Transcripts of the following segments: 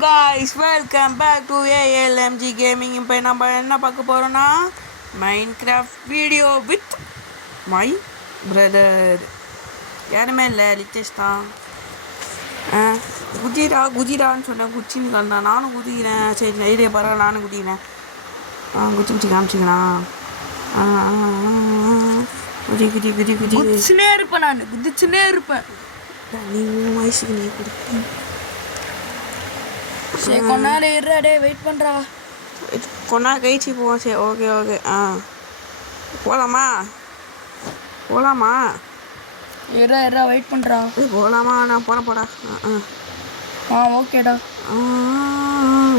guys, welcome back to ALMG Gaming. இப்போ நம்ம என்ன பார்க்க போறோம்னா Minecraft video with my brother. யாருமே இல்லை, லிச்சேஷ் தான். குஜிரான்னு சொன்னேன், குச்சின்னு கலந்தான். நானும் குதிக்கிறேன். சரி ஐடியா பரவாயில்ல, நானும் குதிக்கிறேன். குச்சி காமிச்சிக்கலாம். குதி குதிச்சுனே இருப்பேன், நான் குதிச்சுனே இருப்பேன். நீ வயசுக்கு நீ குடி. சரி கொஞ்ச நேரம் இருடே, வெயிட் பண்ணுறா. கொஞ்ச நேரம் கழிச்சு போவோம். சரி ஓகே போகலாமா இருடா வெயிட் பண்ணுறா. போகலாமா? நான் போடா. ஓகேடா.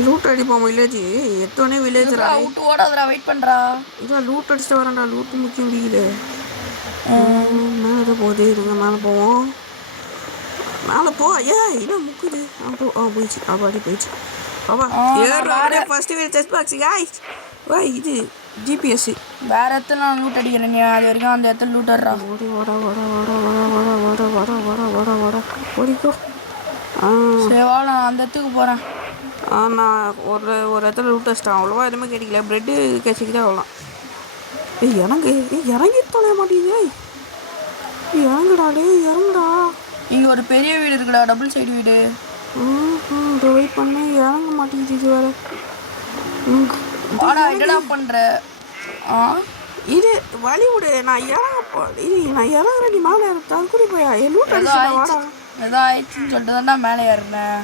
லூட் அடிப்போம் வில்லேஜ். எத்தோடனே வில்லேஜ் விட்டு ஓடாதடா, வெயிட் பண்ணுறா. இதான் லூட் அடிச்சுட்டு வரேன்டா. லூட்டு முக்கியம் முடியல. மேலே போகுது, இருங்க மேலே போவோம். மேலே போ. இன்னும் முக்குது. போயிடுச்சு. போயிடுச்சு. ஃபர்ஸ்ட் வீடு செஸ்ட் பாக்ஸ் गाइस. இது ஜிபிஎஸ். வேற இடத்துல நான் லூட் அடிக்கிறேன். அது வரைக்கும் அந்த இடத்துல லூட் அடிறா. ஓடிக்கோ. சேவா, நான் அந்த இடத்துக்கு போகிறேன். நான் ஒரு இடத்துல லூட் அடிச்சிட்டேன். அவ்வளோவா எதுவுமே கிடைக்கல. ப்ரெட்டு கேட்சிக்கிட்டே அவ்வளோலாம். இறங்கி தொலைய மாட்டேங்குது. இறங்குடா. இங்கே ஒரு பெரிய வீடு இருக்குடா, டபுள் சைடு வீடு. வெயிட் பண்ணி இறங்க மாட்டேங்குது. இது வேறு என்னடா பண்ணுற? இது வழி விடு. நான் இறங்குறேன். நீ மேலே தற்கொலை போயா? லூட் அடிச்சு ஏதோ ஆயிடுச்சுன்னு சொல்லிட்டு தான்டா மேலே ஏறினேன்.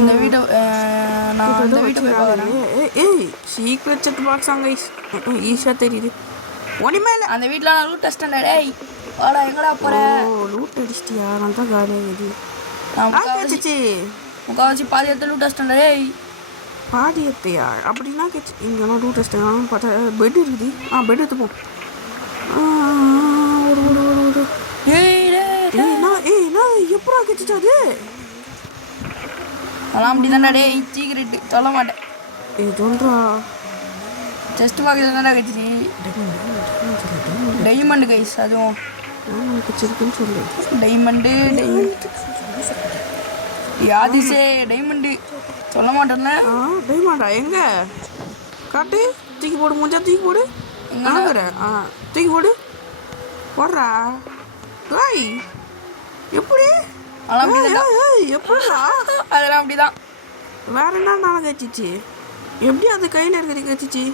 இந்த வீட்டை நான் அந்த வீட்டை போய் பார்க்குறேன். சீக்ரெட் செக் பாக்ஸ் அங்கே ஈஸியாக தெரியுது. ஒன்றுமே இல்லை. அந்த வீட்டில் நான் லூட் அடிச்சிட்டேன். டேய் வாடா, எங்கடா போகிறேன்? லூட் அடிச்சிட்டியா? நான் தான் காலியாகுது. முக்கால்வாசி பாதி இடத்துல லூட் அடிச்சிட்டேன். டேய் பாதி எப்பயா? அப்படின்னா கேச்சு. இங்கெல்லாம் லூட் அடிச்சிட்டேன். பார்த்தா பெட் இருக்குது. பெட் எடுத்துப்போம். ஒரு எப்படா கேட்டுச்சு அது? அதெல்லாம் அப்படி தான்டா. டே சீக்கிரட்டு சொல்ல மாட்டேன். சொல்கிறா. செஸ்ட் பாக்ஸில் தான்டா கேட்டுச்சு. Diamond guys. அதுவும் சொல்லு. டைமண்டு யாதிசே டைமண்டு சொல்ல மாட்டேன்னா. டைமண்டா எங்க காட்டு? தூக்கி போடு. முடிஞ்சா தூக்கி போடு. எங்கே தூக்கி போடுறா. எப்படி? எப்படிடா? அதெல்லாம் அப்படிதான். வேற என்ன கச்சிச்சு? எப்படி அது கையில் இருக்கிறது கச்சிச்சு?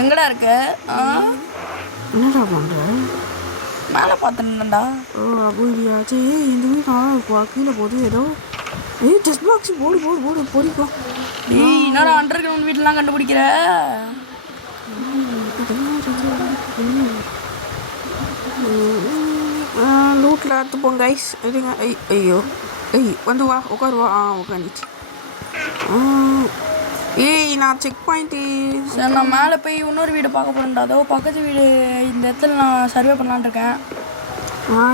எங்கடா இருக்க? என்னடா பண்ற? மேலே பார்த்துட்டா. அப்படியா? சரி இந்த வீட்டு கீழே போகுது ஏதோ. டெஸ்ட் பாக்ஸ் போடு பொறிக்கோ. என்னடா அண்டர் கிரவுண்ட் வீட்டெலாம் கண்டுபிடிக்கிற? லூட்டில் எடுத்துப்போம் கைஸ். இருங்க. ஐயோ வந்து வா, உட்காருவா. உட்காந்துச்சு. நான் செக் பாயிண்ட்டு. சார் நான் மேலே போய் இன்னொரு வீடு பார்க்க போகிறேன்டா. அதோ பக்கத்து வீடு. இந்த இடத்துல நான் சர்வே பண்ணலான்னு இருக்கேன்.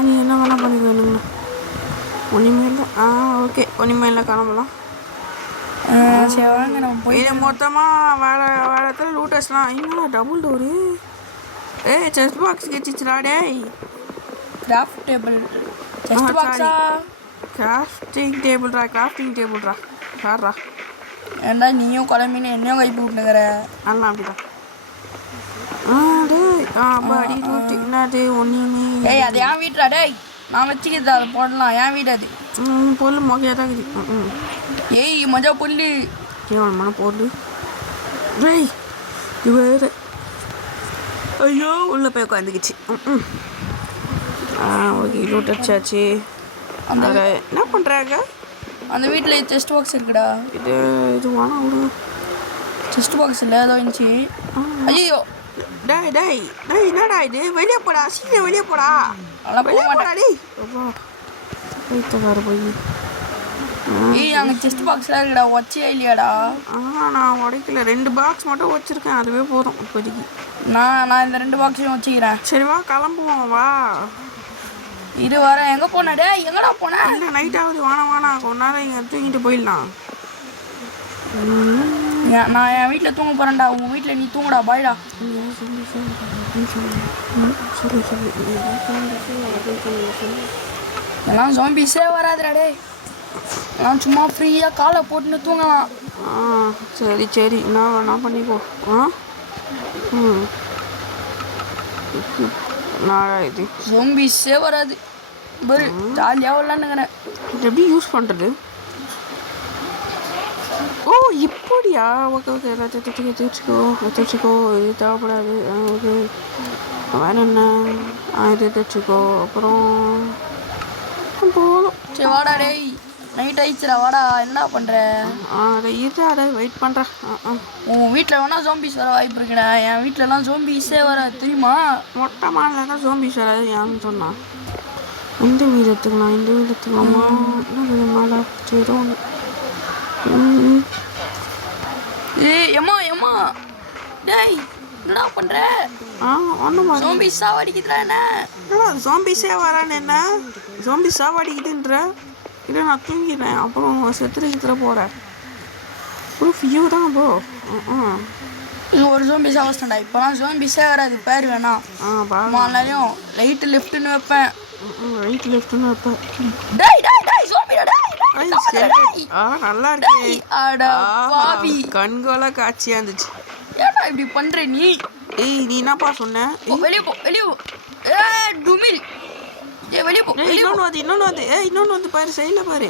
நீ என்ன வேணால் பண்ணி வேணுங்கண்ணா. ஒன்றுமே இல்லை. ஓகே ஒன்றுமே இல்லை, கிளம்பலாம். சரி வாங்க நம்ம போய். மொத்தமாக வேறு இடத்துல லூட் அடிச்சலாம். இன்னும் டபுள் டோரு. செஸ்ட் பாக்ஸ் கெச்சிச்சுடா. டேய் கிராஃப்ட் டேபிள். செஸ்ட் பாக்ஸா? கிராஃப்டிங் டேபிள்ரா. சார்ரா. ஏண்டா நீயும் குழம்பின்னு என்னையும் கைப்பு விட்டுனுக்கிற? அதெல்லாம் அப்படிதான். பாடி லூட்டு என்னது ஒன்றுமே. அது என் வீட்டுடா. டேய் நான் வச்சுக்கிறது, அதை போடலாம். என் வீடு அது. பொருள் மொகையாக தான் இருக்குது. மஜா பொருள் கேவலமான பொருள். டேய் இது வேறு. ஐயோ உள்ளே போய் உட்காந்துக்கிச்சு. ஓகே லூட் அடிச்சாச்சு. அந்த என்ன பண்ணுறாங்க அந்த வீட்டில்? செஸ்ட் பாக்ஸ் இருக்குடா. இது வானா விடுங்க. செஸ்ட் பாக்ஸ் இல்லை, ஏதோ இருந்துச்சு. ஐயோ டேய் என்னடா இது? வெளியே போடா. சீக்கிரம் வெளியே போடா. வெளியே போடா. டேய் அங்கே செஸ்ட் பாக்ஸ்லாம் இருக்குடா. உடச்சியா இல்லையாடா? நான் உடைக்கல. 2 பாக்ஸ் மட்டும் வச்சுருக்கேன். அதுவே போதும் இப்போதைக்கு. நான் இந்த 2 பாக்ஸையும் வச்சுக்கிறேன். சரி வா கிளம்புவோம். வா இது வர. எங்கே போனடே? எங்கடா போனேன்? இல்லை நைட் ஆகுது. வானா கொஞ்ச நேரம் இங்கே தூங்கிட்டு போயிடலாம். நான் என் வீட்டில் தூங்க போகிறேன்டா. உங்கள் வீட்டில் நீ தூங்குடா. பாய்டா. எல்லாம் ஜாம்பிஸே வராதுடா. டே நான் சும்மா ஃப்ரீயாக காலை போட்டுன்னு தூங்கலாம். சரி சரி நான் வேணா பண்ணிக்கோ. நாடா இது ஜோம்பிஸே வராது. பரு ஜாலியாக விளாண்டுங்கிறேன். இது எப்படி யூஸ் பண்ணுறது? ஓ இப்படியா? ஓகே ஓகே வச்சுக்கோ இது தேவைப்படாது. ஓகே வேறு என்ன? இது வச்சுக்கோ. அப்புறம் போதும். சரி வாடா டேய், நைட் ஆயிடுச்சுடா வாடா. என்ன பண்ணுற? அதை வெயிட் பண்ணுறேன். உன் வீட்டில் வேணால் ஜோம்பிஸ் வர வாய்ப்பு இருக்குடா. என் வீட்டிலலாம் ஜோம்பிஸே வராது தெரியுமா? மொட்டை மாடலாம் தான் ஜோம்பிஸ் வராது யாருன்னு சொன்னான். இந்த வீடு எடுத்துக்கலாமா? மாடா சரி ஒன்று. ஏம்மா டேய் என்னடா பண்ணுற? ஒன்றும் ஜோம்பிஸ் சாவடிக்குதுடா. என்ன ஜோம்பிஸே வரான்னு? என்ன ஜோம்பிஸ் சாவடிக்குதுன்ற? இல்லை நான் தூங்கிடுறேன், அப்புறம் செத்துற போகிறேன். அப்புறம் ஃபியூ தான் போ. ஒரு ஜோம்பிஸ் அவஸ்தண்டா. இப்போலாம் ஜோம்பிஸே வராது பேர் வேணாம். எல்லாரையும் ரைட்டு லெஃப்ட்டுன்னு வைப்பேன். ரைட் லெஃப்ட்னு வைப்பேன். நல்லா இருக்கு. கண்கோலா காட்சியா இருந்துச்சு. ஏன்டா இப்படி பண்ற நீ? நீ என்னப்பா சொன்ன? வெளியே போ. டுமில் வெளியே போ. இன்னொன்று வந்து பாரு, சைடில் பாரு.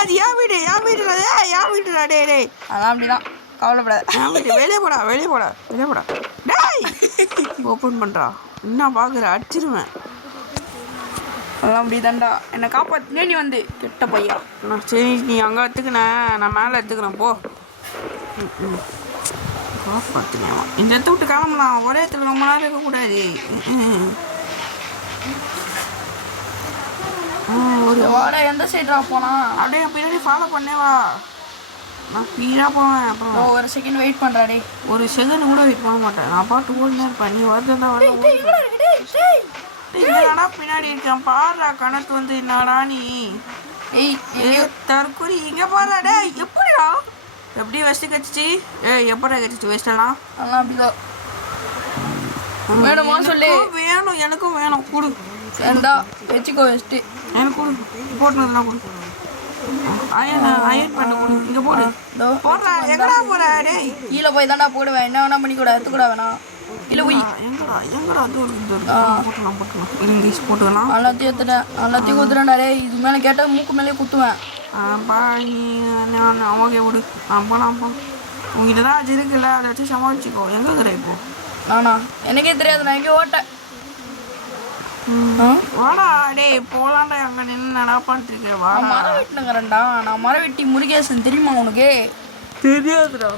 அது என் வீடுடா. டே அதான் அப்படிதான், கவலைப்படாத. என் வீடு. வெளியே போடா. டேய் ஓப்பன் பண்ணுறா. என்ன பார்க்குற? அடிச்சிருவேன். அதெல்லாம் அப்படி தான்டா. என்னை காப்பாற்றினே நீ வந்து கெட்ட பையா. சரி நீ அங்கே எடுத்துக்கினேன், நான் மேலே எடுத்துக்கிறேன் போ. காப்பாற்றினேன். இந்த இடத்த விட்டு கிளம்பலாம். ஒரே இடத்துல ரொம்ப நேரம் இருக்கக்கூடாது. ஒரு வாடகை எந்த சைட்ரா போனால் அப்படியே பின்னாடி ஃபாலோ பண்ணே வா. நான் ஸ்பீடாக போவேன். அப்புறம் ஒரு செகண்ட் வெயிட் பண்ணுறாடே. ஒரு செகண்ட் கூட வெயிட் பண்ண மாட்டேன். நான் பாட்டு ஓடினே இருப்பேன். நீ வருதுண்டா என்னடா பின்னாடி இருக்கேன் பாடுறா. கணக்கு வந்து என்னடா நீ தற்கொலை இங்கே பாடுறா. டே எப்படிடா எப்படி வெஸ்ட்டு கச்சிச்சு? எப்படா கச்சிச்சு வெஸ்டெல்லாம்? அதெல்லாம் அப்படிதான் வேணுமா சொல்லு. வேணும், எனக்கும் வேணும். கொடு. சரிடா வச்சுக்கோ வெஸ்ட்டு. எனக்கு கொடு. போட்டுனதுலாம் கொடு. அயன் பண்ண கொடு. இங்கே போடு. போடுறா. எங்கடா போற? டேய் கீழே போய் தாண்டா போடுவேன். என்ன வேணா பண்ணி கூட எடுத்துக்கூட வேணாம். இல்லை போய் எங்கடா போட்டுக்கலாம். எல்லாத்தையும் எடுத்துட்டேன். எல்லாத்தையும் குத்துறேன்டாரே. இது மேலே கேட்டால் மூக்கு மேலே குத்துவேன். ஓகே விடு. போலாம். உங்ககிட்ட தான் அது இருக்குல்ல, அதை வச்சு சமாளிச்சுக்கோ. எங்கே இருக்கிற இப்போ? நானா? எனக்கே தெரியாது, நான் எங்கேயும் ஓட்டேன். வாடா டேய் போலாண்டா. அங்கே நின்று நடா பண்ணிருக்கேன். வாடா. மரம் வெட்டினுங்கிறேன்டா. நான் மரம் வெட்டி முருகேசன் தெரியுமா உனக்கு? தெரியாதுடா.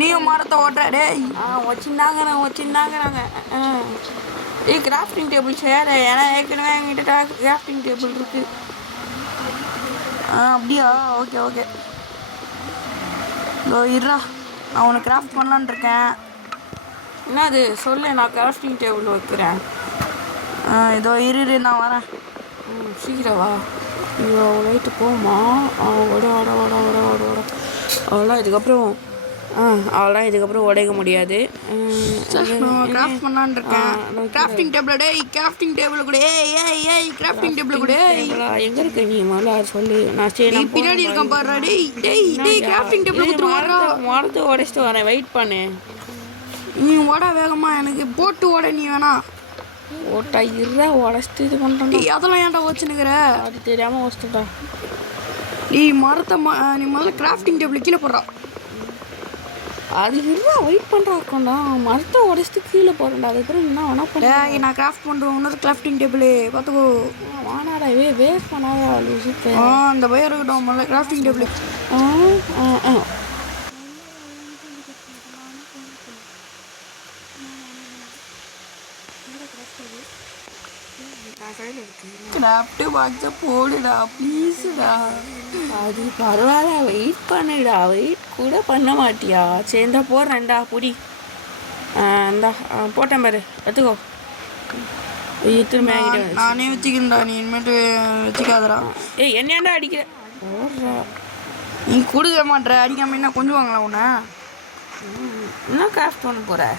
நீயும் மரத்தை ஓட்டுற. டேய் வச்சுருந்தாங்கிறாங்க. கிராஃப்டிங் டேபிள் செய்யாத. ஏன்னா ஏற்கனவே என்கிட்ட கிராஃப்டிங் டேபிள் இருக்குது. அப்படியா? ஓகே இதோ இருடா, நான் உனக்கு கிராஃப்ட் பண்ணலான்னு இருக்கேன். என்னது சொல்லு. நான் கிராஃப்டிங் டேபிள் வைக்கிறேன். இதோ இரு நான் வரேன். சீக்கிரம் வா. ஐயோ லைட்டு போமா. ஓட அவ்வளோதான். இதுக்கப்புறம் உடைக்க முடியாது. கிராஃப்ட் பண்ணலான்னு இருக்கேன். Grafting table. டேய் கிராஃப்டிங் டேபிள் கூட. கிராஃப்டிங் டேபிள் கூட. எங்கே இருக்க நீ? முதல்ல சொல்லு. நான் சரி பின்னாடி இருக்கேன் பாரு. டேய் கிராஃப்டிங் டேபிள் கொடுத்துருவாரா? மரத்தை உடைச்சிட்டு வரேன். வெயிட் பண்ணு. நீ ஓட வேகமா. எனக்கு போட்டு ஓட நீ வேணா. ஓட்டா இருடா. உடச்சிட்டு இது பண்ணுறேன். அதெல்லாம் ஏன்டா வச்சுன்னுக்குற? அது தெரியாமல் வச்சுட்டா. நீ மரத்தை நீ முதல்ல கிராஃப்டிங் டேபிள் கீழே போடுறா. அது இருடா. வெயிட் பண்ணுறாக்கோண்டா. மரத்தை உடச்சிட்டு கீழே போகிறேன்டா. அதுக்கப்புறம் என்ன வேணா பண்ண. நான் கிராஃப்ட் பண்ணுறேன். இன்னொரு கிராஃப்டிங் டேபிள் பார்த்துக்கோ. வானாடா வேஸ்ட் பண்ணாதா லூசுக்கு. அந்த பயம் இருக்கட்டும். முதல்ல கிராஃப்டிங் டேபிள். கிராஃப்ட் பாக்ஸை போடுடா ப்ளீஸுடா. அது பரவாயில்ல. வெயிட் பண்ணுடா. வெயிட் கூட பண்ண மாட்டியா? சேர்ந்தா போடுறேன்டா. புடி. இந்தா போட்டேன் பாரு. எடுத்துக்கோ. திரும்ப நானே வச்சுக்கிறேன்டா. நீ இனிமேட்டு வச்சுக்காதடா. என்னையாண்டா அடிக்கிற? போடுறா. நீ கொடுக்க மாட்டேற. அடிக்காம என்ன கொஞ்சம் வாங்கலாம் உன்னை? என்ன கிராஃப்ட் பண்ண போகிற?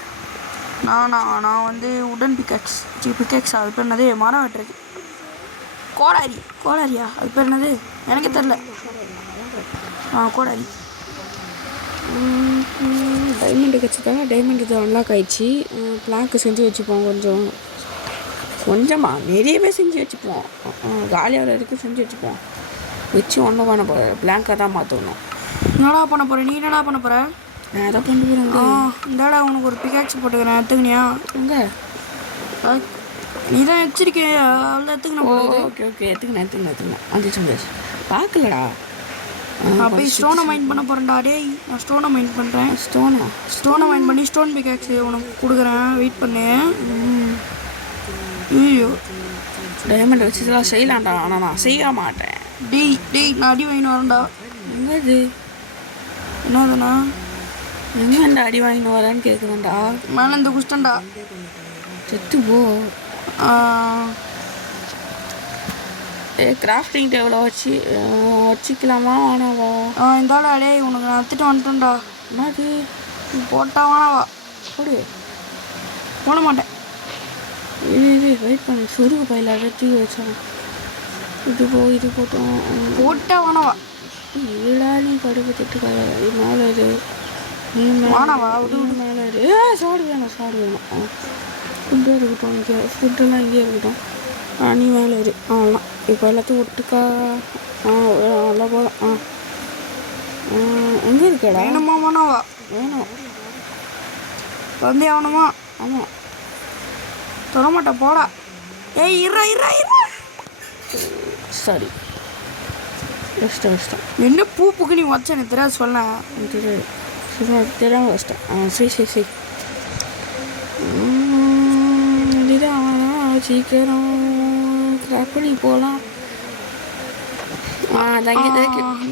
நான் வந்து உடன் பிக்கெக்ஸ் அது பேர் என்னது மரம் வெட்டுறது கோடாரியா அது பேர் என்னது எனக்கு தெரில கோடாரி டைமண்டு கட்சிக்காக டைமண்ட் இது அன்லாக் ஆயிடுச்சு பிளாங்க்கு செஞ்சு வச்சுப்போம் கொஞ்சமாக நிறையவே செஞ்சு வச்சுப்போம் காலியாக வரைக்கும் செஞ்சு வச்சுப்போம் வச்சு ஒன்றும் பண்ண போகிறேன் பிளாங்காக தான் மாற்றணும் என்னடா பண்ண போகிற நீ என்னடா பண்ண போகிற நான் எதை பண்ண போகிறேன் இந்தாடா உனக்கு ஒரு பிக்காக்ஸ் போட்டுக்கிறேன் எடுத்துக்கினியா எங்கே நீ தான் வச்சிருக்கேன் அவ்வளோ எடுத்துக்கணும் ஓகே எடுத்துக்கணும் வந்துச்சு பார்க்கலடா அப்போ ஸ்டோனை மைண்ட் பண்ண போகிறேன்டா டேய் நான் ஸ்டோனை மைண்ட் பண்ணுறேன் ஸ்டோனை மைண்ட் பண்ணி ஸ்டோன் பிக்காக்ஸ் உனக்கு கொடுக்குறேன் வெயிட் பண்ணு ஐயோ டைமண்ட் வச்சுலாம் செய்யலாம்டா ஆனால் நான் செய்ய மாட்டேன் டேய் நான் அடி வாங்கின்னு வரேன்டா எங்கது என்னதுண்ணா எங்கேண்டா அடி வாங்கின்னு வரேன்னு கேட்குறேன்டா மேலே இந்த குஷ்டன்டா செத்து போ கிராஃப்டிங் டேபிளை வச்சுக்கலாமா வேணாவா இந்தாடா டேய் உனக்கு நான் எடுத்துட்டு வந்துட்டேன்டா என்னது போட்டா வேணாவா போட மாட்டேன் இது வெயிட் பண்ணி சுருக்கு பையில தூக்கி வச்சான் இது போட்டோம் போட்டா வேணாவா இல்லடா நீ கடுப்பு திட்டுக்காத மேலே இது நீ வேணாவா மேலே இரு சாடு வேணும் ஃபுட்டு இருக்கட்டும் இங்கே ஃபுட்டெல்லாம் இங்கே இருக்கட்டும் நீ மேலே இரு ஆகலாம் இப்போ எல்லாத்தையும் ஒட்டுக்கா நல்லா போகலாம் எங்கே இருக்கடா வேணுமா வேணாவா வேணும் வந்தே ஆகணுமா ஆமாம் தொடமாட்டேன் போடா ஏய் இரா சரி இஷ்டம் என்ன பூப்புக்கு நீ வச்ச எனக்கு தெரியாது சொன்னேன் தெரியாம வச்சிட்டேன் சரி சீக்கிரம் கிராப் பண்ணி போகலாம்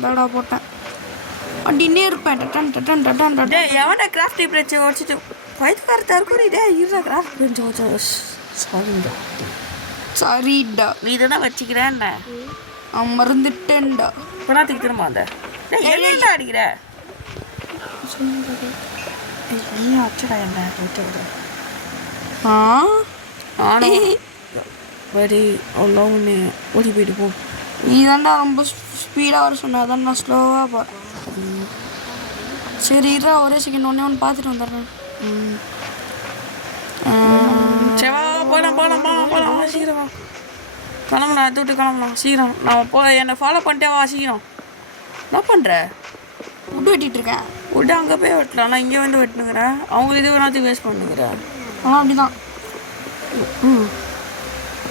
தாடா போட்டேன் வண்டின்னே இருப்பேன் எவனை கிராஃப்ட் பிரச்சனை வச்சுட்டு வயதுக்காரத்தா இருக்கும் இதே இருடா கிராஃப்ட் பிரச்சனை சரிடா நீ தானே வச்சுக்கிறேன் மறந்துட்டேன்டா இப்போனாத்துக்கு திரும்ப அந்த என்ன அடிக்கிற நீ அச்சடா என்ன விட்டு வரி அவ்வளோ ஒன்று ஓடி போயிட்டு போ நீ தாண்டா ரொம்ப ஸ்பீடாக வர சொன்ன அதான் நான் ஸ்லோவாக போகிறேன் சரி இருடா ஒரே செகண்ட் ஒன்று பார்த்துட்டு வந்துடுறேன் செவா போகலாம் சீக்கிரம் கிளம்புண்ணா எடுத்து விட்டு கிளம்பலாம் சீக்கிரம் நான் என்னை ஃபாலோ பண்ணிட்டே வா சீக்கிரம் என்ன பண்ணுற விட்டு வெட்டிகிட்டு இருக்கேன் விட்டு அங்கே போய் வெட்டலாம் நான் இங்கே வந்து வெட்டுனுங்கிறேன் அவங்க இது வேணாத்தையும் வேஸ்ட் பண்ணுங்கிறேன் ஆனால் அப்படிதான்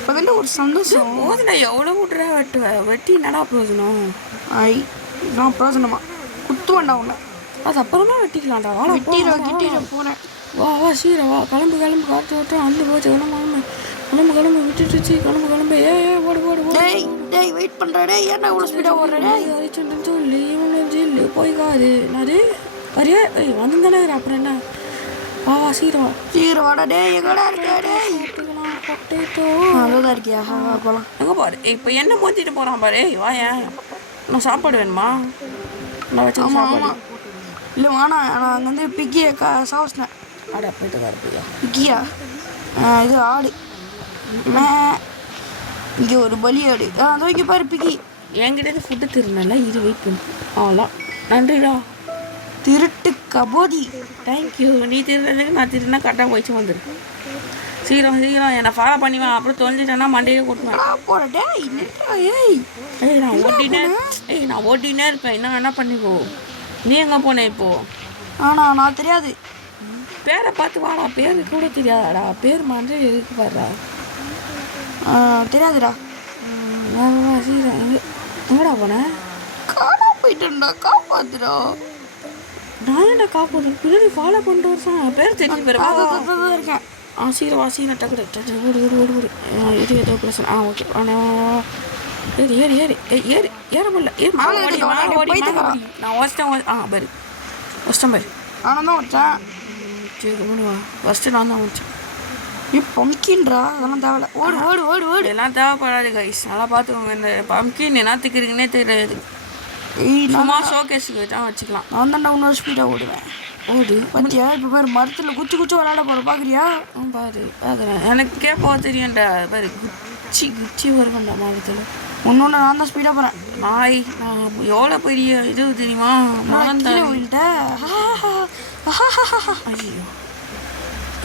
இப்போ ஒரு சந்தோஷம் போதுண்ணா எவ்வளோ விட்ற வெட்டி என்னடா பிரயோஜனம் நான் பிரயோஜனமா குத்து வேண்டா உன்னை அது அப்புறமா வெட்டிக்கலாம்டா வா கிட்டிட போகிறேன் வா சீக்கிரம் வா கிளம்பு காற்று விட்டு அந்த போச்சு கிளம்பு விட்டுட்டுச்சு கிளம்பு ஓடு டேய் வெயிட் பண்ணுறா ஏன்டா இவ்வளோ ஸ்பீடாக ஓடுறேன் சொல்லி இவனு ஜில்லு போய்க்காது அது வரியா வந்துதானே அப்புறம் என்ன வா சீக்கிரம் வாடா டேய் எங்கடா இருக்கா டேய் அதான் இருக்கியா போகலாம் எங்கே பாரு இப்போ என்ன மோத்திட்டு போகிறான் பாரு வாயேன் நான் சாப்பாடு வேணுமா நான் வச்சு சாப்பாடு இல்லை வேணாம் நான் அங்கே வந்து பிக்கியை சாப்பிட்டேன் ஆடா போயிட்டு வரப்பியா பிக்கியா இது ஆடு இங்கே ஒரு பலி ஆடு அதோ இங்கே பாரு பிக்கி என்கிட்ட ஃபுட்டு திருநல இது வெயிட் பண்ணு அவ்வளோதான் நன்றிடா திருட்டு கபோதி தேங்க்யூ நீ திருடுறதுக்கு நான் திருடினா கரெக்டாக போயிடுச்சு வந்துருக்கு சீக்கிரம் என்னை ஃபாலோ பண்ணிவேன் அப்புறம் தொலைஞ்சிட்டேன்னா மண்டையே கொடுத்துவேன் நான் ஓட்டினே இருப்பேன் என்ன பண்ணிக்கோ நீ எங்கே போனேன் இப்போது நான் தெரியாது பேரை பார்த்து வாடா பேரு கூட தெரியாதாடா பேர் மாதிரி எதுக்கு பாடுறா தெரியாதுடா சீக்கிரம் எங்கடா போனேன் போயிட்டேன்டா காப்பாத்துடா நான் என்ன காப்பாற்று பின்னாடி ஃபாலோ பண்ணிட்டு வருஷம் பேர் தெரிஞ்சு பேர் இருக்கேன் சீக்கிரம் டக்கு ஓடு இது ஏதோ பிரச்சனை ஓகே ஆனால் ஏற முடியல நான் வச்சிட்டேன் பாரு நான் தான் வச்சேன் சரி பண்ணுவா ஃபஸ்ட்டு நான் தான் வச்சேன் நீ பம்கின்ரா அதெல்லாம் தேவையில்ல ஓடு எல்லாம் தேவைப்படாது கைஸ் நல்லா பார்த்துக்கோங்க இந்த பம்கின் என்னத்துக்கு இருக்குன்னே தெரியாது சும்மா ஷோகேஸுக்கு தான் வச்சுக்கலாம் நான் தாண்டா இன்னொரு ஸ்பீடாக ஓடுவேன் ஓடு பத்தியா இப்போ பாரு மரத்தில் குச்சி குச்சி விளாட போகிற பார்க்குறியா? பாரு பார்க்குறேன். எனக்கே போக தெரியும்டா. பாரு குச்சி குச்சி வரும்டா மரத்தில். ஒன்று நான் தான் ஸ்பீடாக போகிறேன். நாய் நான் எவ்வளோ பெரிய இது தெரியுமா? மரம் கீழே தான். விழுந்துட்டேன். ஐயோ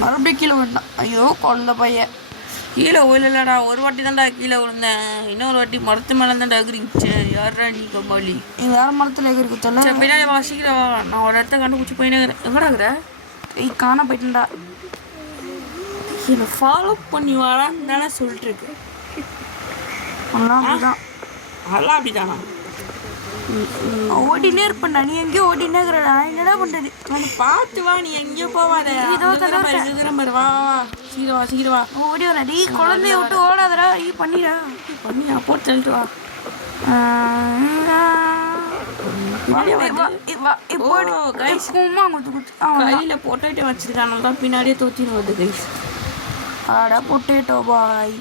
மறுபடியும் கீழே விழுந்தான். ஐயோ குழந்த பையன். கீழே விழலடா. ஒரு வாட்டி தான்டா கீழே விழுந்தேன். இன்னொரு வாட்டி மரத்து மேலே தான்டா எகிரிச்சேன். யாரா நீ கம்பாளி? நீ வேற மரத்தில் எங்கே இருக்கு தெரியல. சரி பின்னாடி வா சீக்கிரம் வா. நான் ஒரு இடத்த கண்டுபிடிச்சி போயினே இருக்கிறேன். எங்கடா இருக்கிற? காண போயிட்டேன்டா. என்னை ஃபாலோ பண்ணி வாடான்னு தானே சொல்லிட்டு இருக்கு. அதெல்லாம் அப்படிதான். அதெல்லாம் அப்படிதானா? ஓடினே இருப்பேன்டா. நீ எங்கேயோ ஓடினே இருக்கிறடா. என்னடா பண்ணுறது? அவனை பார்த்து வா. நீ எங்கேயோ போவாத. இருக்கிற மாதிரி வா வா சீக்கிரம் வா சீக்கிரம் வா. ஓடி வரேன். டீ குழந்தைய விட்டு ஓடாதடா. பண்ணிடா பண்ணியா போட்டு தள்ளிட்டு வா. கையில் பொட்டேட்டோ வச்சிருக்காங்க தான் பின்னாடியே தோத்தின்னு வருது கைஸ். ஆடா பொட்டேட்டோ பாய்.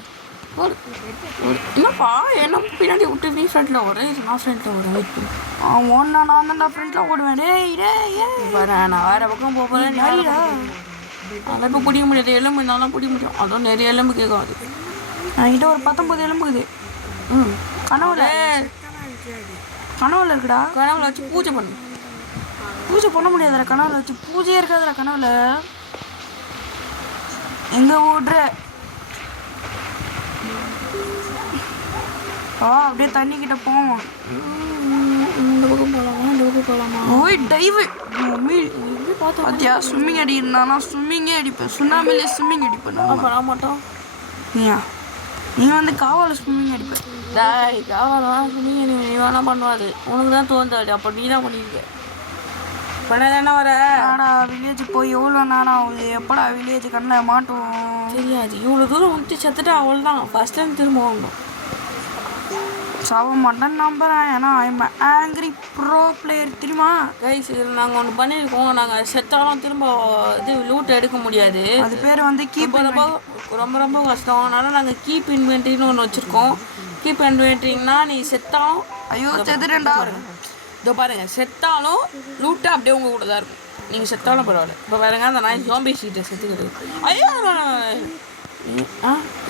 என்னப்பா என்ன பின்னாடி விட்டு நீ ஃப்ரெண்டில் ஓடுற. நான் ஃப்ரெண்டில் ஓடுறேன். வெயிட் பண்ணு. ஒன்றா நான் தான்டா ஃப்ரெண்டில் ஓடுவேன். வரேன் நான் வேறு பக்கம் போக போகிறேன். நிறையா அதெல்லாம் இப்போ பிடிக்க முடியாது. எலும்பு இருந்தாலும் பிடிக்க முடியும். அதுவும் நிறைய எலும்பு கேட்காது. என்கிட்ட ஒரு 19 எலும்புக்குது. கனவுல இருக்குடா. கனவுல வச்சு பூஜை பண்ணு. பூஜை பண்ண முடியாதுடா கனவுல வச்சு. பூஜையே இருக்காதுடா கனவுல. எங்கே ஓடுற? அப்படியே தண்ணி கிட்ட போவோம். இந்த பக்கம் போகலாமா? இந்த பக்கம் போகலாமா? ஓய் டைவு. பார்த்தியா ஸ்விம்மிங் அடி இருந்தாலும் ஸ்விம்மிங்கே அடிப்பேன். சுனாமிலே ஸ்விம்மிங் அடிப்பேன். பண்ண மாட்டோம். நீ வந்து காவால் ஸ்விம்மிங் அடிப்பேன். டாய் காவலாம் ஸ்விம்மிங் நீ வேணால் பண்ணுவாது. உனக்கு தான் தோந்தாது. அப்போ நீ தான் பண்ணியிருக்க. பண்ண தானே வர. ஆடா வில்லேஜ் போய் எவ்வளோ நேரம் ஆகுது? எப்படா வில்லேஜ் கண்ணில் மாட்டுவோம்? தெரியாது. இவ்வளோ தூரம் வந்துட்டு செத்துட்டு அவள் தான் ஃபஸ்ட் டைம் திரும்ப வாங்கணும். சாவ மாட்டேன்னு நம்புறேன். ஏன்னா ஐம் ஆங்கிரி ப்ரோ பிளேயர் தெரியுமா? கைஸ் இதில் நாங்கள் ஒன்று பண்ணியிருக்கோம். நாங்கள் செத்தாலும் திரும்ப இது லூட் எடுக்க முடியாது. அது பேர் வந்து கீப். ரொம்ப ரொம்ப கஷ்டம். அதனால் நாங்கள் கீப் இன்வென்ட்ரின்னு ஒன்று வச்சுருக்கோம். கீப் இன்வென்ட்ரிங்கன்னா நீ செத்தாலும் ஐயோ செத்துட்டேன்டா. இதோ பாருங்க செத்தாலும் லூட்டு அப்படியே உங்கள் கூட தான் இருக்கும். நீங்கள் செத்தாலும் பரவாயில்ல. இப்போ வேறுங்க அந்த நாய் ஜோம்பி சீட்டை செத்துக்கிறது. ஐயோ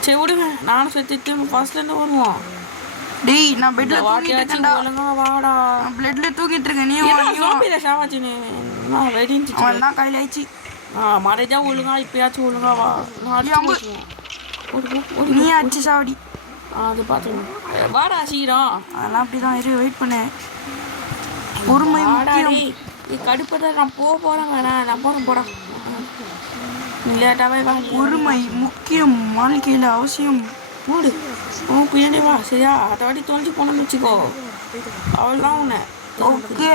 சரி விடுங்க. நானும் செத்துட்டு ஃபர்ஸ்ட்லேருந்து வருவோம். டேய் நான் பெட்ல தூங்கிட்டு இருக்கேன்டா. வாடா பெட்ல தூங்கிட்டு இருக்கேன். நீ ஜோம்பில சாவாச்சினே. நான் வெடிஞ்சி அவன்தான் கையில் ஆயிடுச்சு. மறைஞ்சா ஒழுங்கா இப்பயாச்சும் ஒழுங்கா வா. நீ அடிச்சு சாவடி. அது பார்த்துக்கணும். வாடா சீக்கிரம். அதெல்லாம் அப்படிதான் இரு. வெயிட் பண்ணு. பொறுமை முக்கியம். நீ கடுப்பதான். நான் போகிறேங்க. நான் போகிறேன் போடா. நீ லேட்டாகவே வா. பொறுமை முக்கியம். வாழ்க்கையில் அவசியம். மூடு பின்னாடி வா. சரியா? அதை வாட்டி தொலைஞ்சி போனோம்னு வச்சுக்கோ. அவள் தான் உன்னை. ஓகே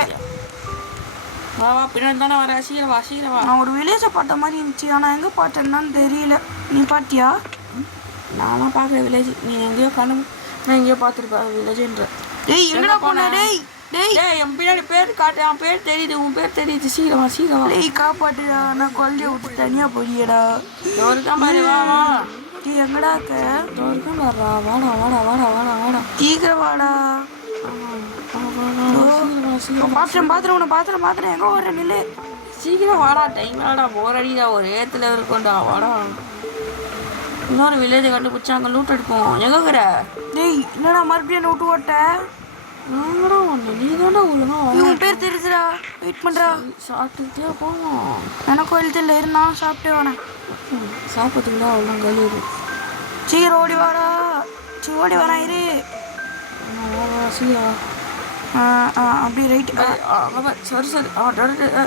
வா வா பின்னாடி தானே வர. சீக்கிரம் வா சீக்கிரம் வா. நான் ஒரு வில்லேஜை பார்த்த மாதிரி இருந்துச்சு. ஆனால் எங்கே பார்த்தேன்னு தெரியல. நீ பார்த்தியா? நானும் பார்க்குற வில்லேஜ். நீ எங்கேயோ நான் எங்கேயோ பார்த்துருப்பேன் வில்லேஜுன்ற. டேய் எங்கடா போன? டேய் டேய் என் பின்னாடி பேர் காட்டு. என் பேர் தெரியுது. உன் பேர் தெரியுது. சீக்கிரம் வா சீக்கிரம் வா. டேய் காப்பாட்டுடா. நான் குழந்தைய விட்டு தனியாக போறியடா. ஒருக்கா மாதிரி வா வா. டேய் எங்கடா இருக்க? ஒருக்கா வர்றா. வாடா வாடா வாடா வாடா வாடா. சீக்கிரம் வாடா. பாத்திரம் உன்னை பாத்திரம் எங்கே வர நில்லு. சீக்கிரம் வாடா. டைம் வாடா. போர் அடிடா. ஒரு ஏத்துல இருக்கும்டா. வாடா. இன்னொரு வில்லேஜை கண்டுபிடிச்சா அங்கே லூட் எடுப்போம். எங்கே இருக்கிற? டேய் என்னடா மறுபடியும் என்ன விட்டு ஓட்ட? நாங்கடா ஒன்று. நீ தானே ஒழுங்கா உன் பேர் தெரிஞ்சுடா. வெயிட் பண்ணுறா. சாப்பிட்டுக்கிட்டே போவோம். எனக்கும் எழுத்துல இருந்தான். சாப்பிட்டே வானேன். சாப்பிட்டுங்களா அவ்வளோ கழிவு. சீக்கிரம் ஓடி வாடா. ஓடி வரேன் இரு. சீரா அப்படியே ரைட். சரி சரி.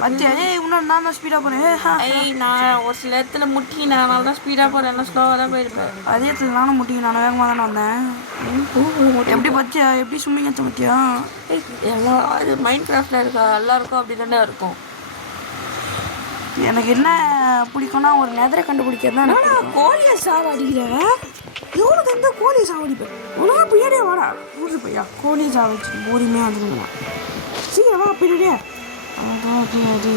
அத்தியா இன்னும் நான் தான் ஸ்பீடாக போகிறேன். நான் ஒரு சில இடத்துல முட்டினேன். அதனால தான் ஸ்பீடாக போகிறேன். என்ன ஸ்லோவாக தான் போயிருப்பேன். அதே இடத்துல நானும் முட்டிங்க. நான் வேகமாக தானே வந்தேன். எப்படி பார்த்தியா? எப்படி ஸ்விம்மிங் வச்ச பார்த்தியா? எல்லாம் அது மைண்ட் கிராஃப்டில் இருக்கா எல்லாருக்கும் அப்படி தானே இருக்கும். எனக்கு என்ன பிடிக்கும்னா ஒரு நெதரை கண்டுபிடிக்கிறது தான். கோழியை சாவடிக்கிறேன். இவனுக்கு எந்த கோழியை சாவடிப்பேன்? உனக்கு பின்னாடியே வாடா. ஊருக்கு பையா கோழியை சாவடிச்சு போரிமையாக வந்துருக்கலாம். சீக்கிரம் வா பின்னாடியே. அது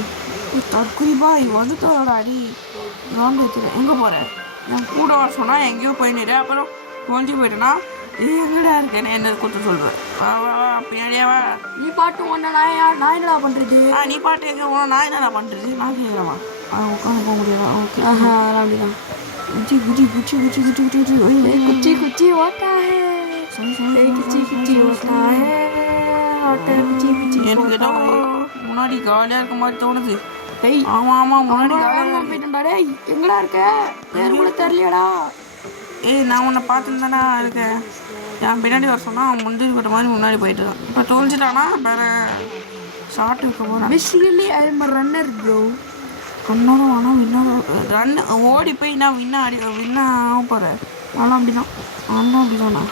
தற்குறிப்பா வந்துட்டோட அடி. நான் எங்கே போகிறேன்? என் கூட வர சொன்னால் எங்கேயோ போயிடுறேன். அப்புறம் கொஞ்சம் போயிட்டேன்னா எங்கடா இருக்கேன் என்ன கூட்டு சொல்கிறேன். வா வா வா பின்னாடியே வா. நீ பாட்டு ஒன்று நான் என்னடா பண்ணுறது? நீ பாட்டு எங்கே போனா நான் என்னடா பண்ணுறது? நான் கேட்குறேன். உட்காந்து போக முடியாது. ஓகே அதெல்லாம் அப்படிதான். குச்சி குச்சி குச்சி குச்சி குச்சி குச்சி குச்சி குச்சி குச்சி ஓட்டா குச்சி குச்சி ஓட்டா குச்சி குச்சி எனக்கு ஏதோ முன்னாடி காலியாக இருக்க மாதிரி தோணுது. ஆமாம் ஆமாம் முன்னாடி காலியாக போயிட்டா. டேய் எங்கடா இருக்க? பேர் கூட தெரியலையாடா? நான் உன்னை பார்த்துன்னு தானே இருக்கேன். என் பின்னாடி வர சொன்னால் அவன் முந்திரி போட்ட மாதிரி முன்னாடி போயிட்டு இருக்கான். இப்போ தொலைஞ்சிட்டானா வேறு ஷார்ட் இருக்க போகிறான். Basically I am runner bro. ரன்னரும் ஆனால் வின்னர் ரன் ஓடி போய் நான் வின்னா ஆக போகிறேன். ஆனால் அப்படிதான் ஆனால் அப்படிதானா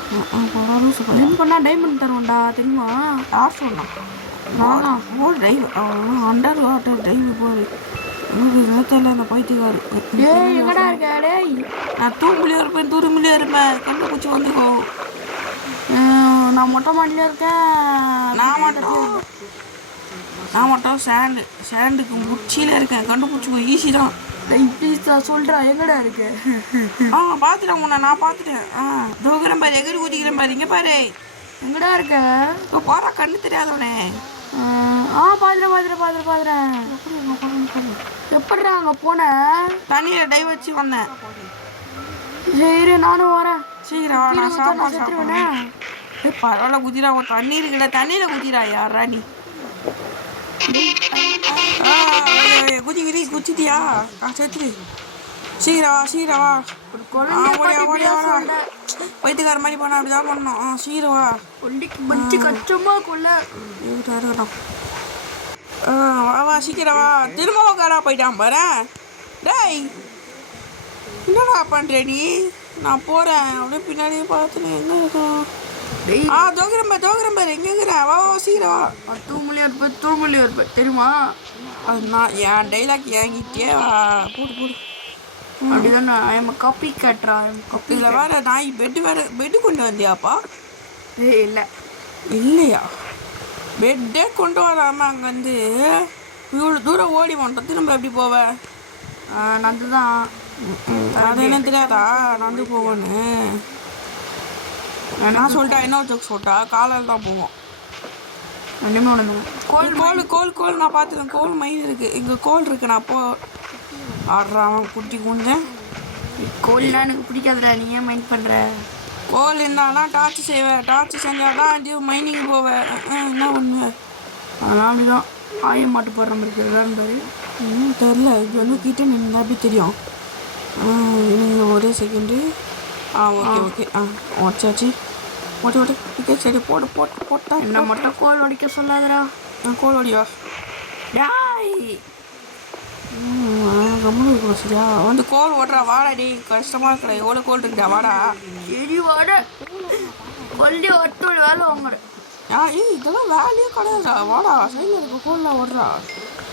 போகிறாலும் சூப்பர். வின் பண்ணால் டைமண்ட் தருவோம்டா தெரியுமா? யார் சொன்னான்? நானா டைவ் அண்டர் வாட்டர் டைவ் போகுது. தெரியல அந்த பைத்தியக்காரு. டேய் எங்கடா இருக்க? டேய் நான் தூங்குலியாக இருப்பேன் தூரமிலியாக இருப்பேன். கண்டுபிடிச்சி வந்துக்கோ. நான் மொட்டை மாடியில் இருக்கேன். நான் மட்டும் சேண்டுக்கு முச்சியில் இருக்கேன். கண்டுபிடிச்சிக்கோ ஈஸி தான். ப்ளீஸ் தான் சொல்கிறேன் எங்கடா இருக்கு? பார்த்துட்டேன் உன்னை நான் பார்த்துட்டேன். தோக்கிறேன் பாரு எகிரி குதிக்கிறேன் பாரு. இங்கே பாரு எங்கடா இருக்க? இப்போ போகிறா கண்ணு தெரியாதவனே. பார்த்துறேன். எப்படிடா அங்கே போனேன்? தண்ணியில் டை வச்சு வந்தேன். சரி நானும் வரேன். சீக்கிரம் நான் சாப்பிடுவேன். பரவாயில்ல குதிரா. தண்ணி இருக்குல்ல தண்ணியில் குதிரா யாரா நீ? குச்சிட்டியா? சேர்த்துரு. சீக்கிரம் வா. ஓடியா வயிற்றுக்கார மாதிரி போனா அப்படிதான் பண்ணணும். சீக்கிரம் வா. பச்சு கஷ்டமா கொள்ள இருக்கட்டும். வா சீக்கிரம் வா. திரும்பவும் காரா போயிட்டான் பாரு. டேய் என்னடா பண்ணுற நீ? நான் போகிறேன் அப்படியே பின்னாடி பார்த்துன்னு எங்கே இருக்கும்? தோக்கிறேன் பாரு எங்கே இருக்கிறேன்? வா சீக்கிரம் வா. தூமொழியாக இருப்பேன் தெரியுமா? அது நான் என் டைலாக் ஏங்கிட்டே வா. போடு அப்படிதான் நான் காப்பி கட்டுறான். இதில் வேறு நாய் பெட்டு கொண்டு வந்தியாப்பா? இல்லை இல்லையா? பெட்டே கொண்டு வராமல் அங்கேருந்து இவ்வளோ தூரம் ஓடி வந்துட்டோம். திரும்ப எப்படி போவேன்? நந்து தான். அது என்ன தெரியாதா நந்து போவேன்னு? நான் சொல்லிட்டா என்ன ஜோக் சொல்லிட்டா காலையில் தான் போவோம். கோல் நான் பார்த்துருக்கேன். கோல் மயில் இருக்குது. இங்கே கோல் இருக்குது. நான் ஆடுறான் குட்டி குஞ்சேன். கோல்லாம் எனக்கு பிடிக்காதுடா. நீ ஏன் மைண்ட் பண்ணுற? கோல் இருந்தாலும் டார்ச் செய்வேன். டார்ச் செஞ்சாதான் இது மைனிங் போவேன். என்ன பண்ணுவேன்? அதெல்லாம் அப்படிதான். ஆய மாட்டு போடுற மாதிரி இருக்குதுன்னு தெரில. இது வந்து கிட்டே நின்று அப்படி தெரியும். நீங்கள் ஒரே செகண்டு. ஓகே உடச்சாச்சு. ஓடி டிக்கெட் சரி போட்டா. என்ன மட்டும் கோல் ஒடிக்க சொல்லாதடா. கோல் ஓடிவா. டாய் ரொம்ப இருக்கும். சரியா வந்து கோல் ஓடுறா. வாடாடி கஷ்டமாக இருக்கிற எவ்வளோ கோல் இருக்குடா. வாடா சரி வாட. கொல்லி ஒருத்தோட வேலை வாங்குறேன். இதெல்லாம் வேலையே கிடையாதுடா. வாடா சைடில் இருக்க கோலில் ஓடுறா.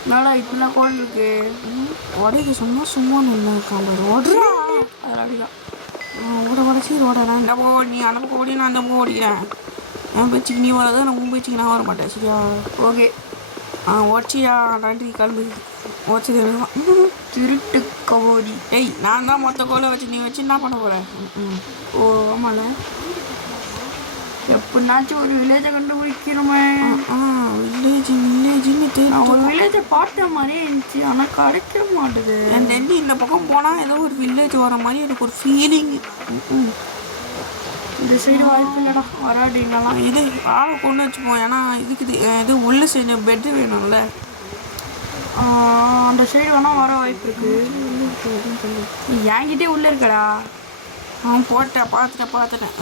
என்னடா இப்படிலாம் கோல் இருக்கு? உடைக்க சும்மா நின்று இருக்கான். ஓடுறா. அதனால ஓட சீர் ஓட. நான் இந்த பக்கம் ஓடி நீ அந்த பக்கம் ஓடி நான் அந்த பக்கம் ஓடிக்கிறேன். என் பேச்சுக்கு நீ வராது. நான் உன் பேச்சுக்கு நான் வர மாட்டேன். சரியா? ஓகே. ஓடிச்சியா? நன்றி கிளம்பு. ஓடிச்சது திருட்டு கபோதி. நான் தான் மொத்த கோலை வச்சு நீ வச்சு என்ன பண்ண போகிறேன்? ஓ ஆமாண்ணே. எப்படின்னாச்சும் ஒரு வில்லேஜை கண்டுபிடிக்கிறோமே. வில்லேஜ்னு தெரியும். ஒரு வில்லேஜை பார்த்த மாதிரியே இருந்துச்சு. ஆனால் கிடைக்க மாட்டுது. என் தண்ணி இந்த பக்கம் போனால் ஏதோ ஒரு வில்லேஜ் வர மாதிரி எனக்கு ஒரு ஃபீலிங். இந்த சைடு வாய்ப்பு இல்லைடா. வராடி இல்லைலாம். இது ஆளை கொண்டு வச்சுப்போம். ஏன்னா இதுக்கு இது உள்ளே செஞ்ச பெட்டு வேணும்ல. அந்த சைடு வேணால் வர வாய்ப்பு இருக்கு. நீ என்கிட்டே உள்ளே இருக்கடா. போட்டேன் பார்த்துட்டேன்.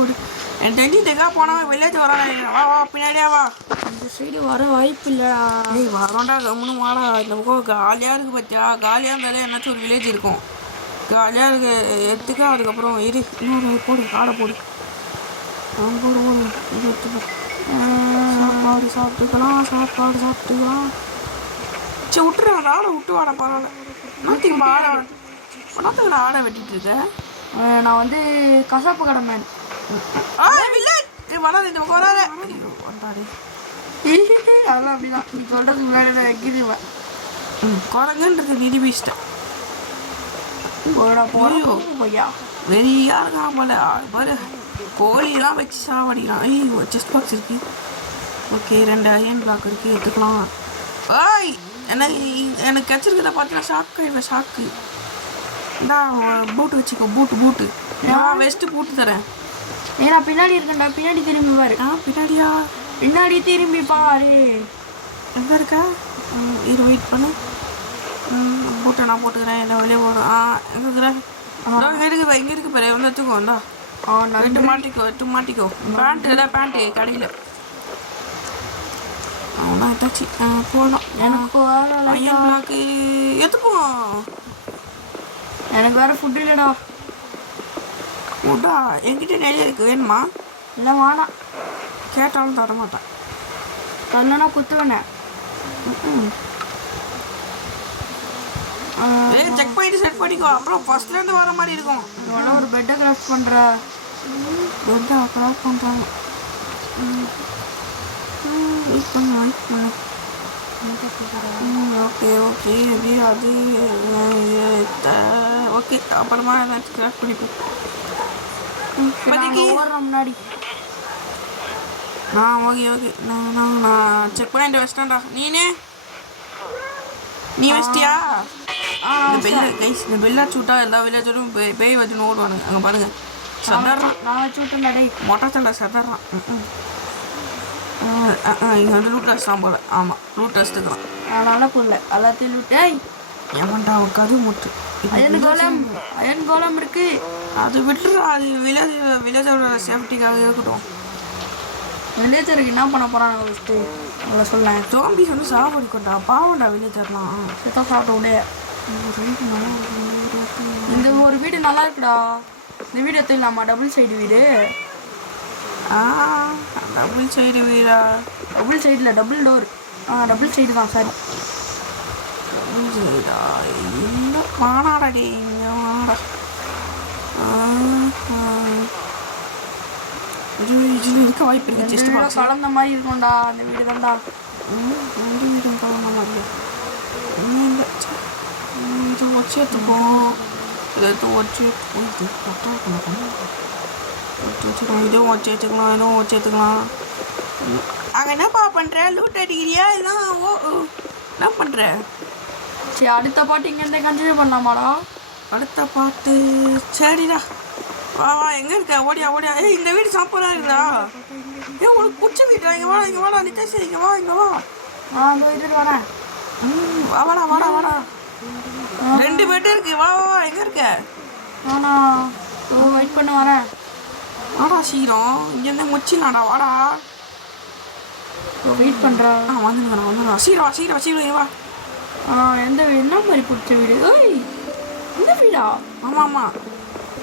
ஓடு என் தண்ணிட்டுக்கா போனால் வில்லேஜ் வர. வா பின்னாடியா வா. இந்த சைடு வர வாய்ப்பு இல்லைடா. வரோண்டா கம்முன்னு வாடா. இந்த பக்கம் காலியாக இருக்குது பார்த்தியா? காலியாக இருந்தாலே என்னாச்சும் ஒரு வில்லேஜ் இருக்கும். காலியாக இருக்கு எடுத்துக்க. அதுக்கப்புறம் இன்னொரு போடு ஆடை போடு. போடு இது எடுத்துப்போம். சாப்பிட்டுக்கலாம். சரி விட்டுறேன். ஆடை விட்டு வாடா. பரவாயில்ல. என்னத்துக்கு ஆடை வெட்டிட்டு இருக்கேன்? நான் வந்து கசாப்பு கடை மேன். வராது இந்த பக்கம் வராது. அதெல்லாம் அப்படிதான். நீ சொல்கிறது முன்னாடி நான் எங்கிருவேன். குரங்குன்றது நிரூபிச்சிட்டேன். போடா போறோம் ஐயா. வெறியா இருக்கான் போல பாரு. கோழியெல்லாம் வச்சு சாவடிக்கலாம். ஐயோ செஸ்ட் பாக்ஸ் இருக்கு. ஓகே 2 அயன் பிளாக் இருக்கு, எடுத்துக்கலாம். ஏய் எனக்கு கிடச்சிருக்கிறத பார்த்தா ஷாக்கு இல்லை ஷாக்கு. இந்தா பூட்டு வச்சுக்கோ, பூட்டு நான் வெஸ்ட்டு பூட்டு தரேன். நான் பின்னாடி இருக்கேன்டா, பின்னாடி திரும்பி பாரு. பின்னாடியா? பின்னாடி திரும்பி பாரு. எங்கே இருக்கா? இது வெயிட் பண்ணு. பூட்டை நான் போட்டுக்கிறேன், என்ன வெளியே போகிறேன். எங்கே இருக்கிறேன்? இங்கே இருக்கு பாரு, வந்து வச்சுக்கோ. இந்தா மாட்டிக்கோ. பேண்ட்டு கடையில் அவனா ஏதாச்சு போகலாம். எனக்கு அயன் பிளாக்கு எடுத்துப்போம். எனக்கு வேறு ஃபுட்டு இல்லைடா. ஃபுட்டா என்கிட்ட நிறைய இருக்குது, வேணுமா? இல்லை வேணாம், கேட்டாலும் தர மாட்டேன். தரலன்னா குத்துவேனே. செக் பண்ணிட்டு செட் பண்ணிக்கோ, அப்புறம் ஃபர்ஸ்ட்லேருந்து வர மாதிரி இருக்கும். இவ்வளோ ஒரு பெட்டை கிராஃப்ட் பண்ணுற. பெட்டை கிராஃப்ட் பண்ணுறாங்க. வெயிட் பண்ணு. ஓகே அது ஓகே, அப்புறமா ஏதாச்சும் கிராஃப்ட் பண்ணிப்போம். முன்னாடி ஓகே நான் செக் பண்ணிட்டு வச்சிட்டேன்டா. நீ வச்சிட்டியா? இந்த பெல்ல சூட்டா எல்லா வில்லேஜரும் பேய் வச்சுன்னு ஓடுவானுங்க. அங்கே பாருங்க, சதறான். நான் வச்சு விட்டேன்டா. மொட்டை சண்டை சதறான். இங்கே வந்து லூட் அடிச்சுதான் போல. ஆமாம், லூட் அடிச்சுக்கலாம். அதனால போடல, எல்லாத்தையும் லூட்டேய். ஏமாண்டா கது முட்டு. அயன் கோலம் இருக்கு, அது விட்டுறா. அது வில்லேஜோட சேஃப்டிக்காக இருக்கட்டும். வில்லேஜருக்கு என்ன பண்ண போகிறாங்க ஃபஸ்ட்டு உங்களை சொல்லேன். ஜோம்பிஸ் வந்து சாப்பிடுக்கண்டா, பாவண்டா வில்லேஜர்லாம். சுத்தம் சாப்பிட்ட உடைய. இந்த ஒரு வீடு நல்லா இருக்குடா. இந்த வீடு எடுத்துக்கலாமா? டபுள் சைடு வீடு. டபுள் சைடு வீடா? டபுள் சைடில் டபுள் டோர். டபுள் சைடு தான், சாரி. டபுள் சைடா? இல்லை வானாடா, இங்கே வாடா. இதில் இருக்க வாய்ப்பு இருக்குது. ஜஸ்ட் பாக்ஸ் கலந்த மாதிரி இருக்கும்டா அந்த வீடு தான்டா. வீடு கலந்த மாதிரி ஒன்றும் இல்லை. இது வச்சு எடுத்துப்போம். இதுவும் வச்சு எடுத்துக்கலாம். அங்கே என்னப்பா பண்ணுற? லூட் அடிக்கிறியா? என்ன பண்ணுற? சரி, அடுத்த பாட்டு இங்கேருந்தே கண்டினியூ பண்ணலாமாடா? அடுத்த பாட்டு சரிடா. வா எங்கே இருக்க? ஓடியா. இந்த வீடு சாப்பிட்றா இருக்குதா? உனக்கு பிடிச்ச வீடா? இங்கே வாடா நித்தேஷ், இங்கே வா. அந்த வீட்டுக்கு வரேன். வாடா. 2 பெட் இருக்கு. வா எங்கே இருக்க? ஆனா வெயிட் பண்ண வரேன். வாடா சீக்கிரம், இங்கேருந்து முச்சிடலாம்டா. வாடா, வெயிட் பண்ணுறேன். வந்துடுவேன். சீக்கிரம் வா. எந்த வீடு? என்ன மாதிரி பிடிச்ச வீடு? ஏய், இந்த வீடா? ஆமாம்,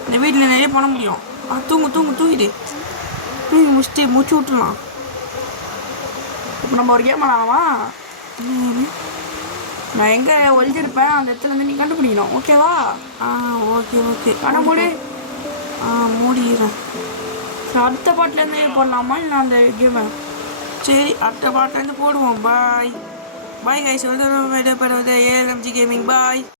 இந்த வீட்டில் நிறைய பண்ண முடியும். தூங்கிட்டு முடிச்சுட்டு மூச்சு விட்டுலாம். இப்போ நம்ம ஒரு கேம் விளாடலாமா? நான் எங்கே ஒழிஞ்சிருப்பேன் அந்த இடத்துலேருந்து நீ கண்டுபிடிக்கணும், ஓகேவா? ஓகே. ஆனால் மூடிடுறேன். அடுத்த பாட்டிலேருந்து போடலாமா இல்லை அந்த கேமை? சரி, அடுத்த பாட்டிலேருந்து போடுவோம். Bye guys. வந்து விடைபெறுவது ALMG கேமிங். பாய்.